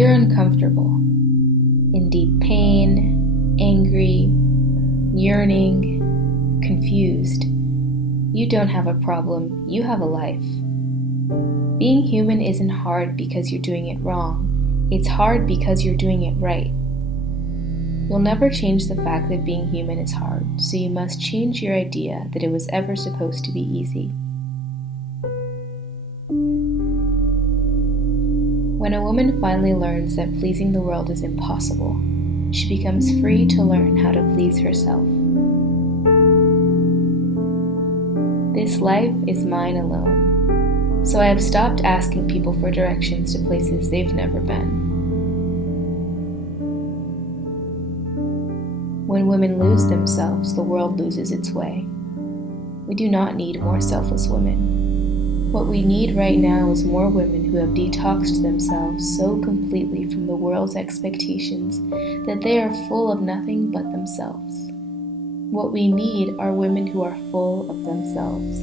you're uncomfortable, in deep pain, angry, yearning, confused, you don't have a problem, you have a life. Being human isn't hard because you're doing it wrong, it's hard because you're doing it right. You'll never change the fact that being human is hard, so you must change your idea that it was ever supposed to be easy. When a woman finally learns that pleasing the world is impossible, she becomes free to learn how to please herself. This life is mine alone, so I have stopped asking people for directions to places they've never been. When women lose themselves, the world loses its way. We do not need more selfless women. What we need right now is more women who have detoxed themselves so completely from the world's expectations that they are full of nothing but themselves. What we need are women who are full of themselves.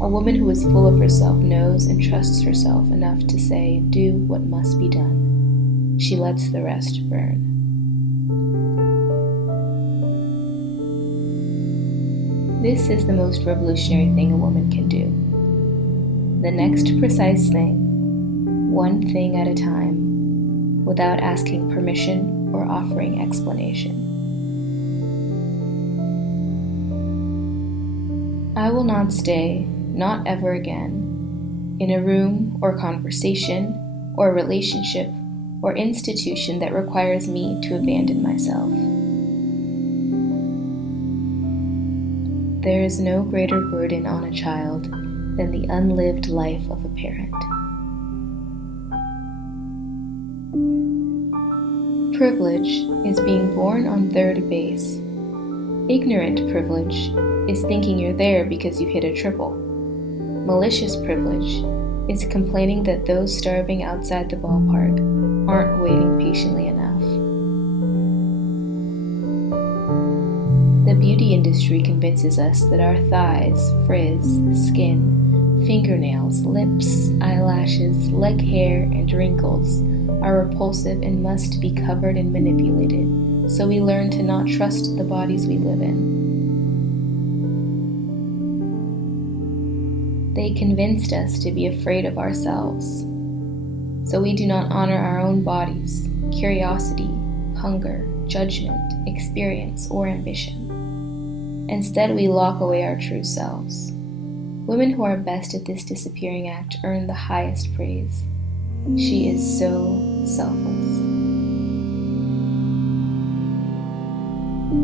A woman who is full of herself knows and trusts herself enough to say and do what must be done. She lets the rest burn. This is the most revolutionary thing a woman can do. The next precise thing, one thing at a time, without asking permission or offering explanation. I will not stay, not ever again, in a room or conversation or relationship or institution that requires me to abandon myself. There is no greater burden on a child than the unlived life of a parent. Privilege is being born on third base. Ignorant privilege is thinking you're there because you hit a triple. Malicious privilege is complaining that those starving outside the ballpark aren't waiting patiently enough. The beauty industry convinces us that our thighs, frizz, skin, fingernails, lips, eyelashes, leg hair, and wrinkles are repulsive and must be covered and manipulated, so we learn to not trust the bodies we live in. They convinced us to be afraid of ourselves, so we do not honor our own bodies, curiosity, hunger, judgment, experience, or ambition. Instead, we lock away our true selves. Women who are best at this disappearing act earn the highest praise. She is so selfless.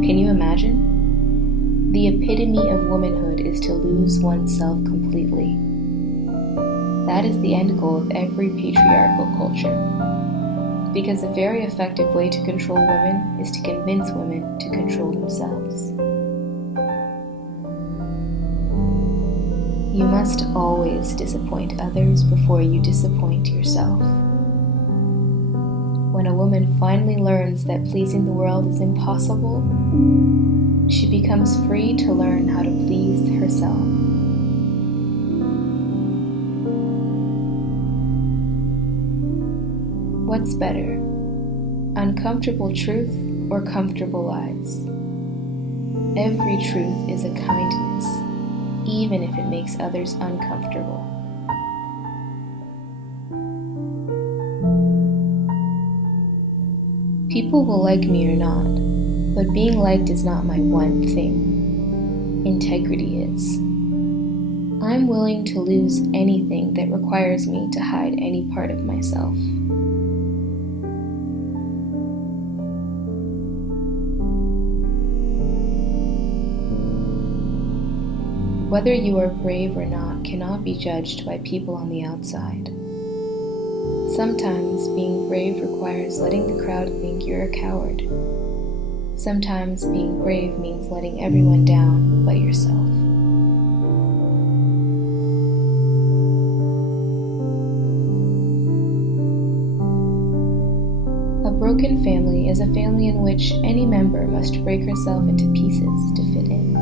Can you imagine? The epitome of womanhood is to lose oneself completely. That is the end goal of every patriarchal culture. Because a very effective way to control women is to convince women to control themselves. You must always disappoint others before you disappoint yourself. When a woman finally learns that pleasing the world is impossible, she becomes free to learn how to please herself. What's better, uncomfortable truth or comfortable lies? Every truth is a kindness, even if it makes others uncomfortable. People will like me or not, but being liked is not my one thing. Integrity is. I'm willing to lose anything that requires me to hide any part of myself. Whether you are brave or not cannot be judged by people on the outside. Sometimes being brave requires letting the crowd think you're a coward. Sometimes being brave means letting everyone down but yourself. A broken family is a family in which any member must break herself into pieces to fit in.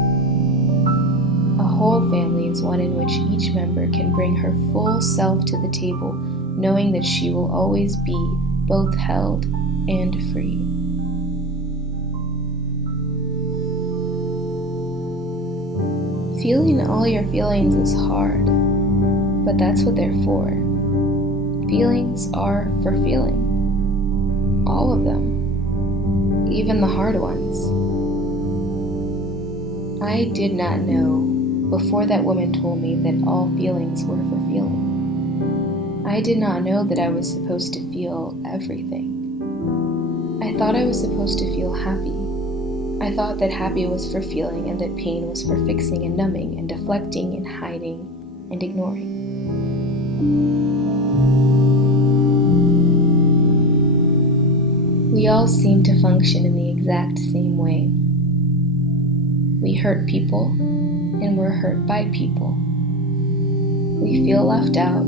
A whole family is one in which each member can bring her full self to the table, knowing that she will always be both held and free. Feeling all your feelings is hard, but that's what they're for. Feelings are for feeling. All of them. Even the hard ones. I did not know before that woman told me that all feelings were for feeling. I did not know that I was supposed to feel everything. I thought I was supposed to feel happy. I thought that happy was for feeling and that pain was for fixing and numbing and deflecting and hiding and ignoring. We all seem to function in the exact same way. We hurt people and we're hurt by people. We feel left out,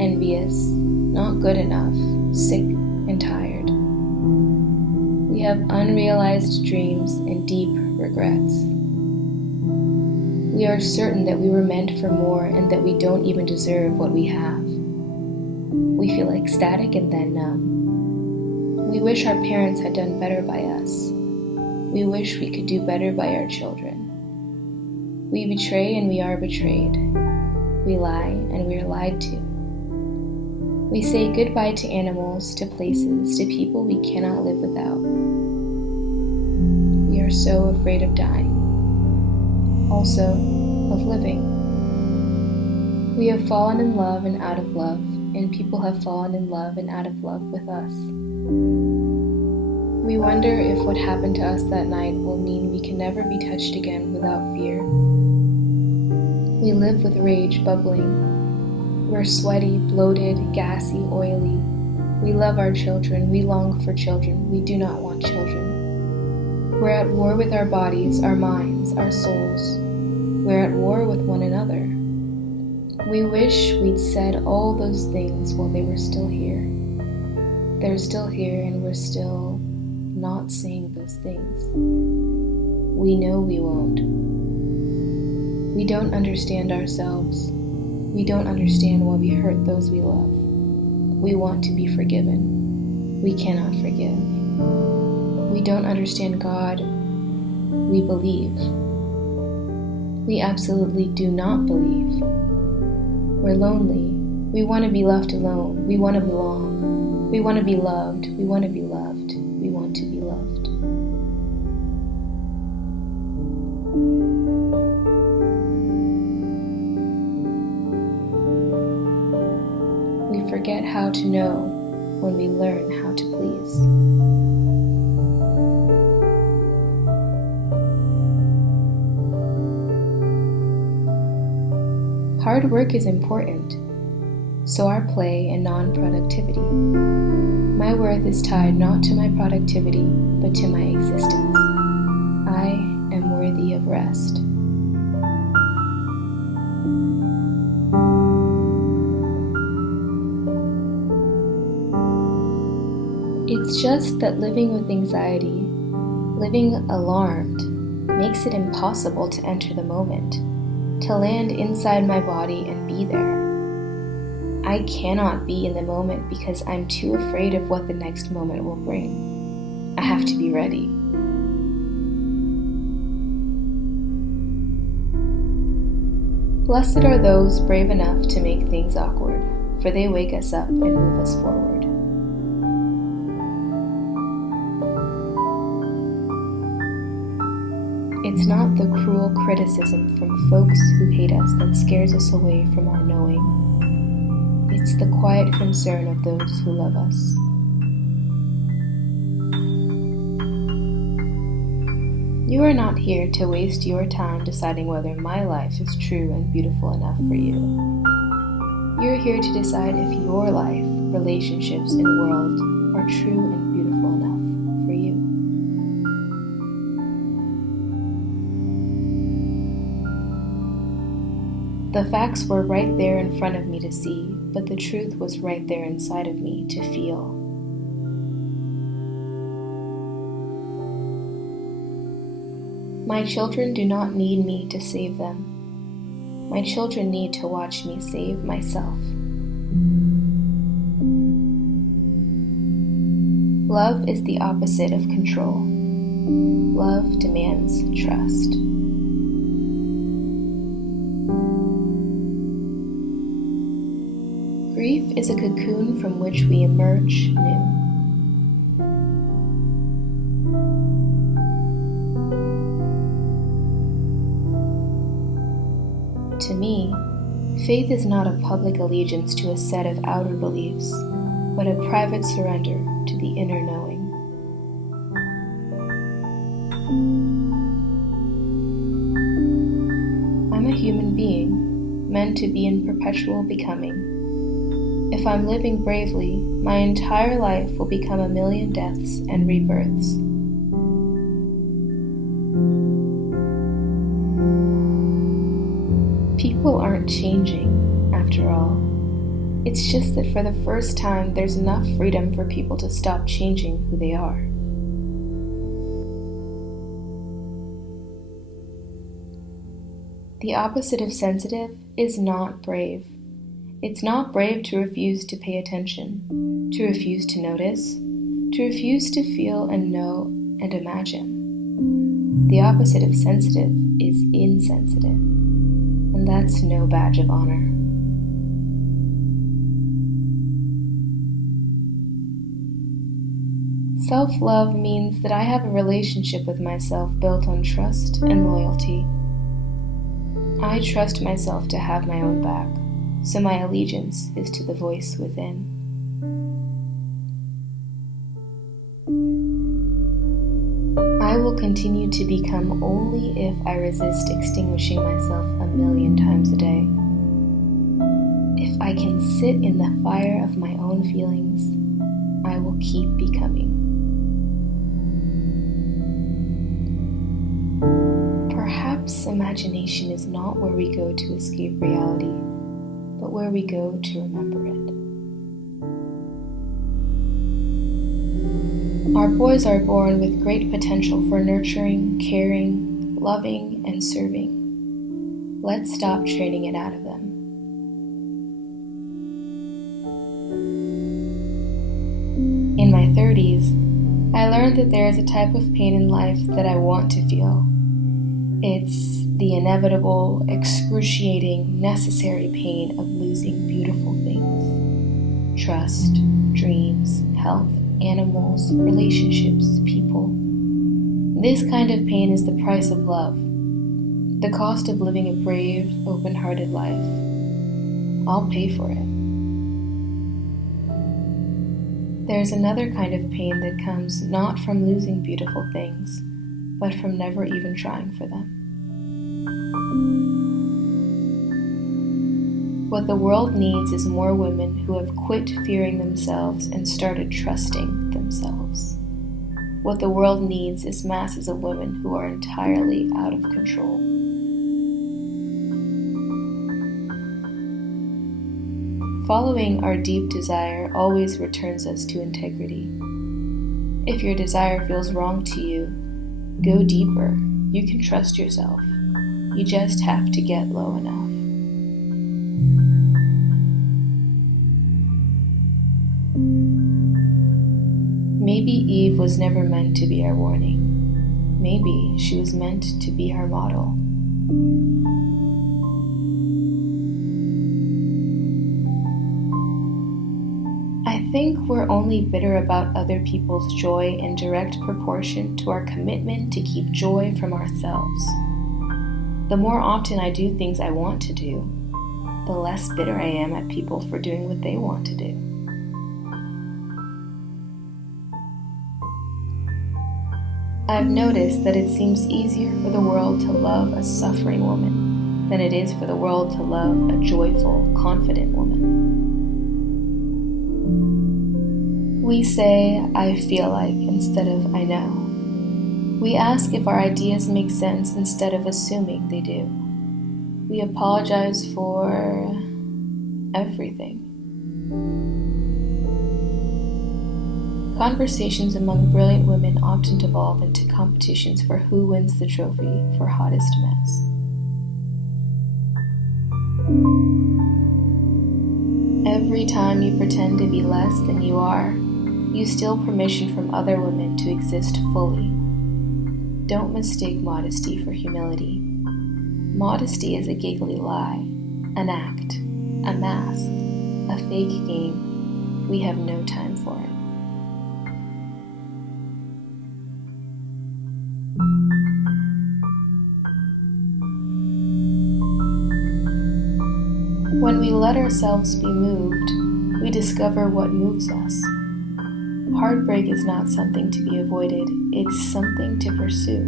envious, not good enough, sick and tired. We have unrealized dreams and deep regrets. We are certain that we were meant for more and that we don't even deserve what we have. We feel ecstatic and then numb. We wish our parents had done better by us. We wish we could do better by our children. We betray and we are betrayed. We lie and we are lied to. We say goodbye to animals, to places, to people we cannot live without. We are so afraid of dying. Also, of living. We have fallen in love and out of love, and people have fallen in love and out of love with us. We wonder if what happened to us that night will mean we can never be touched again without fear. We live with rage bubbling. We're sweaty, bloated, gassy, oily. We love our children. We long for children. We do not want children. We're at war with our bodies, our minds, our souls. We're at war with one another. We wish we'd said all those things while they were still here. They're still here and we're still not saying those things. We know we won't. We don't understand ourselves. We don't understand why we hurt those we love. We want to be forgiven. We cannot forgive. We don't understand God. We believe. We absolutely do not believe. We're lonely. We want to be left alone. We want to belong. We want to be loved. We want to be loved. We want to be loved. We forget how to know when we learn how to please. Hard work is important, so are play and non-productivity. My worth is tied not to my productivity, but to my existence. I am worthy of rest. It's just that living with anxiety, living alarmed, makes it impossible to enter the moment, to land inside my body and be there. I cannot be in the moment because I'm too afraid of what the next moment will bring. I have to be ready. Blessed are those brave enough to make things awkward, for they wake us up and move us forward. It's not the cruel criticism from folks who hate us that scares us away from our knowing. It's the quiet concern of those who love us. You are not here to waste your time deciding whether my life is true and beautiful enough for you. You're here to decide if your life, relationships, and world are true and beautiful enough for you. The facts were right there in front of me to see, but the truth was right there inside of me to feel. My children do not need me to save them. My children need to watch me save myself. Love is the opposite of control. Love demands trust. Grief is a cocoon from which we emerge new. To me, faith is not a public allegiance to a set of outer beliefs, but a private surrender to the inner knowing. I'm a human being, meant to be in perpetual becoming. If I'm living bravely, my entire life will become a million deaths and rebirths. People aren't changing, after all. It's just that for the first time, there's enough freedom for people to stop changing who they are. The opposite of sensitive is not brave. It's not brave to refuse to pay attention, to refuse to notice, to refuse to feel and know and imagine. The opposite of sensitive is insensitive, and that's no badge of honor. Self-love means that I have a relationship with myself built on trust and loyalty. I trust myself to have my own back, so my allegiance is to the voice within. I will continue to become only if I resist extinguishing myself a million times a day. If I can sit in the fire of my own feelings, I will keep becoming. Perhaps imagination is not where we go to escape reality, but where we go to remember it. Our boys are born with great potential for nurturing, caring, loving, and serving. Let's stop training it out of them. In my 30s, I learned that there is a type of pain in life that I want to feel. It's the inevitable, excruciating, necessary pain of losing beautiful things. Trust, dreams, health, animals, relationships, people. This kind of pain is the price of love, the cost of living a brave, open-hearted life. I'll pay for it. There's another kind of pain that comes not from losing beautiful things, but from never even trying for them. What the world needs is more women who have quit fearing themselves and started trusting themselves. What the world needs is masses of women who are entirely out of control. Following our deep desire always returns us to integrity. If your desire feels wrong to you, go deeper. You can trust yourself. You just have to get low enough. Maybe Eve was never meant to be our warning. Maybe she was meant to be our model. I think we're only bitter about other people's joy in direct proportion to our commitment to keep joy from ourselves. The more often I do things I want to do, the less bitter I am at people for doing what they want to do. I've noticed that it seems easier for the world to love a suffering woman than it is for the world to love a joyful, confident woman. We say, I feel like, instead of I know. We ask if our ideas make sense instead of assuming they do. We apologize for everything. Conversations among brilliant women often devolve into competitions for who wins the trophy for hottest mess. Every time you pretend to be less than you are, You steal permission from other women to exist fully. Don't mistake modesty for humility. Modesty is a giggly lie, an act, a mask, a fake game. We have no time for it. When we let ourselves be moved, we discover what moves us. Heartbreak is not something to be avoided, it's something to pursue.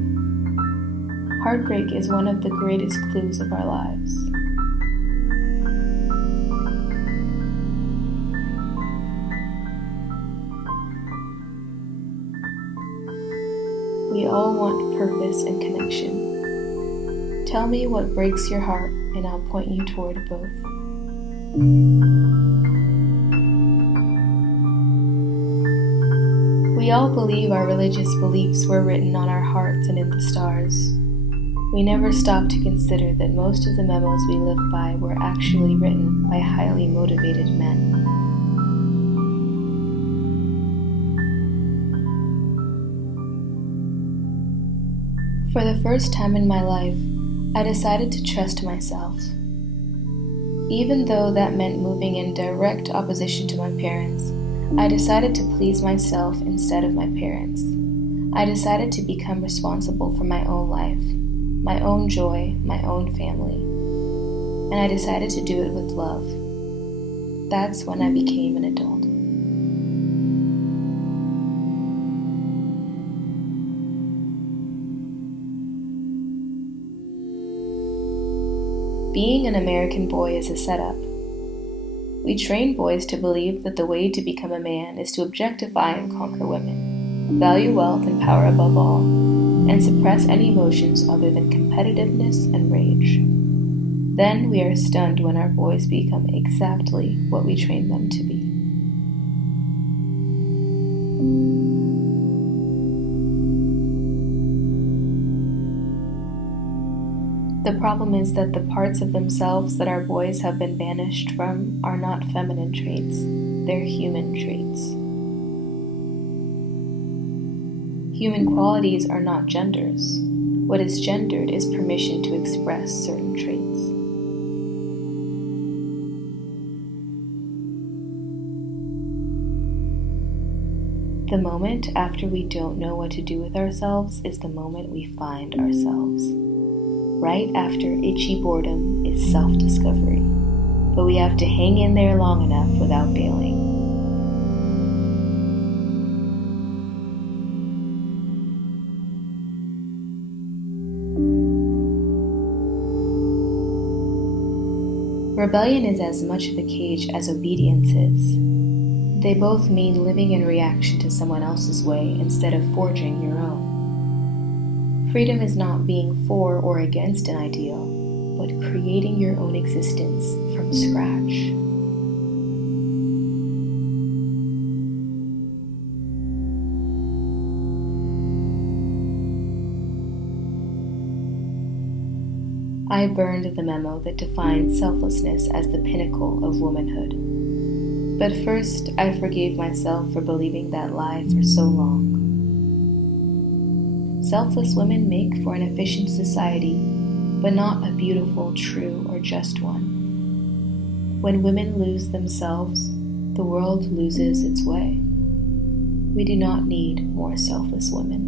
Heartbreak is one of the greatest clues of our lives. We all want purpose and connection. Tell me what breaks your heart, and I'll point you toward both. We all believe our religious beliefs were written on our hearts and in the stars. We never stop to consider that most of the memos we live by were actually written by highly motivated men. For the first time in my life, I decided to trust myself. Even though that meant moving in direct opposition to my parents, I decided to please myself instead of my parents. I decided to become responsible for my own life, my own joy, my own family. And I decided to do it with love. That's when I became an adult. Being an American boy is a setup. We train boys to believe that the way to become a man is to objectify and conquer women, value wealth and power above all, and suppress any emotions other than competitiveness and rage. Then we are stunned when our boys become exactly what we trained them to be. The problem is that the parts of themselves that our boys have been banished from are not feminine traits, they're human traits. Human qualities are not genders. What is gendered is permission to express certain traits. The moment after we don't know what to do with ourselves is the moment we find ourselves. Right after itchy boredom is self-discovery, but we have to hang in there long enough without bailing. Rebellion is as much of a cage as obedience is. They both mean living in reaction to someone else's way instead of forging your own. Freedom is not being for or against an ideal, but creating your own existence from scratch. I burned the memo that defined selflessness as the pinnacle of womanhood. But first, I forgave myself for believing that lie for so long. Selfless women make for an efficient society, but not a beautiful, true, or just one. When women lose themselves, the world loses its way. We do not need more selfless women.